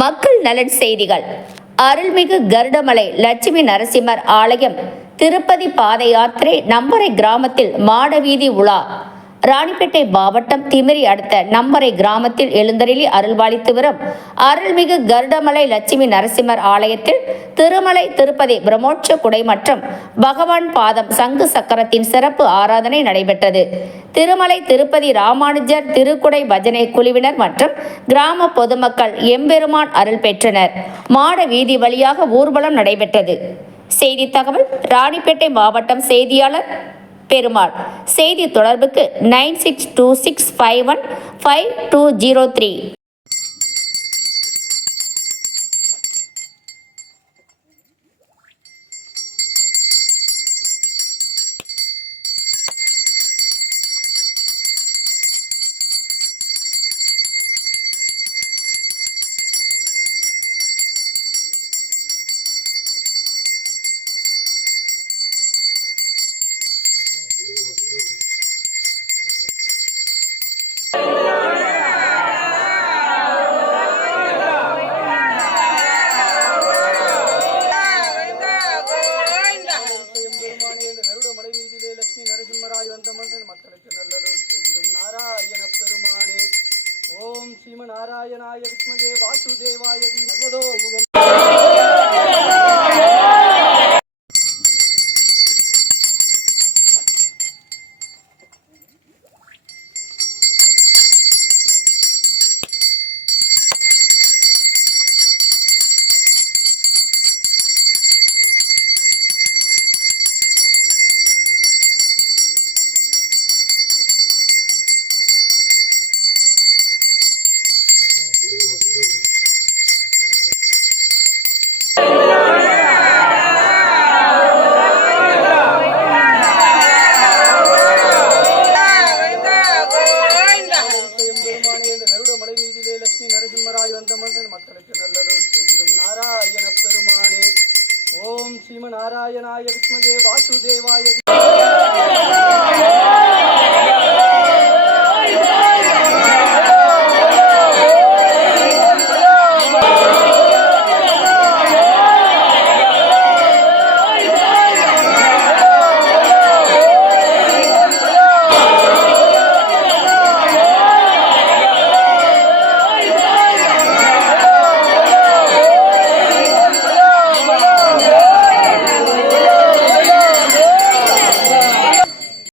மக்கள் நலன் செய்திகள். அருள்மிகு கருடமலை லட்சுமி நரசிம்மர் ஆலயம் திருப்பதி பாத யாத்திரை நம்பரை கிராமத்தில் மாடவீதி உலா. ராணிப்பேட்டை மாவட்டம் திமிரி அடுத்த நம்பரை கிராமத்தில் எழுந்தருளி அருள்பாலித்து வரும் அருள்மிகு கருடமலை லட்சுமி நரசிம்மர் ஆலயத்தில் திருமலை திருப்பதி பிரம்மோற்ச குடை மற்றும் பகவான் பாதம் சங்கு சக்கரத்தின் சிறப்பு ஆராதனை நடைபெற்றது. திருமலை திருப்பதி ராமானுஜர் திருக்குடை பஜனை குழுவினர் மற்றும் கிராம பொதுமக்கள் எம்பெருமான் அருள் பெற்றனர். மாட வீதி வழியாக ஊர்வலம் நடைபெற்றது. செய்தி தகவல் ராணிப்பேட்டை மாவட்டம் செய்தியாளர் பெருமாள். செய்தி தொடர்புக்கு 9626515203. ஓம் ஸ்ரீமநாராயணாய வித்மகே வாசுதேவாய தீமதோ முகம். மக்களுக்கு நல்லருள் செய்திடும் நாராயண பெருமானே. ஓம் ஸ்ரீமநாராயணாய வித்மகே வாசுதேவாய